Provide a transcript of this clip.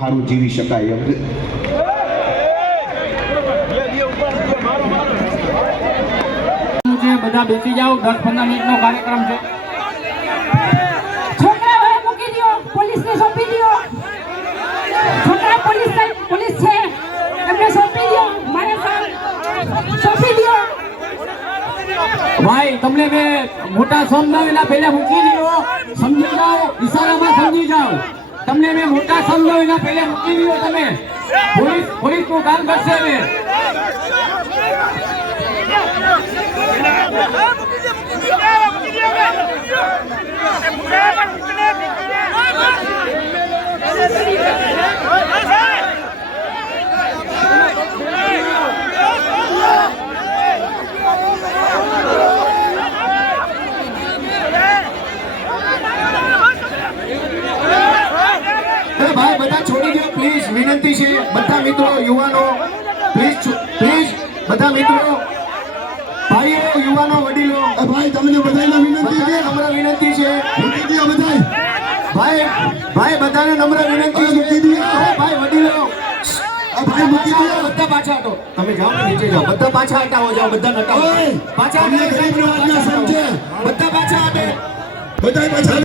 સારું જીવી શકાય એમ. બધા બેસી જાઓ, 10-15 મિનિટનો કાર્યક્રમ છે. છોકરા હવે મૂકી દો, પોલીસને સોંપી દો. છોકરા પોલીસ છે, એમને સોંપી દો. મારે સોંપી દો. ભાઈ તમને મેં મોટા સમજાવેલા પહેલા મૂકી દો, સમજી જાઓ, ઈશારામાં સમજી જાઓ. તમને મેં મોટા સમજાવેલા પહેલા મૂકી દો. તમે પોલીસ નું કામ કરશે હવે. ભાઈ બધા છોડી દો પ્લીઝ, વિનંતી છે. બધા મિત્રો, યુવાનો, પ્લીઝ બધા મિત્રો, ભાઈઓ, યુવાનો, વડીલો, ભાઈ તમને બધાને વિનંતી છે, નમ્ર વિનંતી છે. મૂકી દો બધાય. ભાઈ બધાને નમ્ર વિનંતી છે. ભાઈ વડીલો, ભાઈ મૂકી દો. બધા પાછા હટો. તમે જાઓ નીચે જાઓ, બધા પાછા હટાવો, જાઓ બધા હટાવો. પાછા અમને ગરીબ નો આજ્ઞા સમજે. બધા પાછા હટે. બધાય પાછા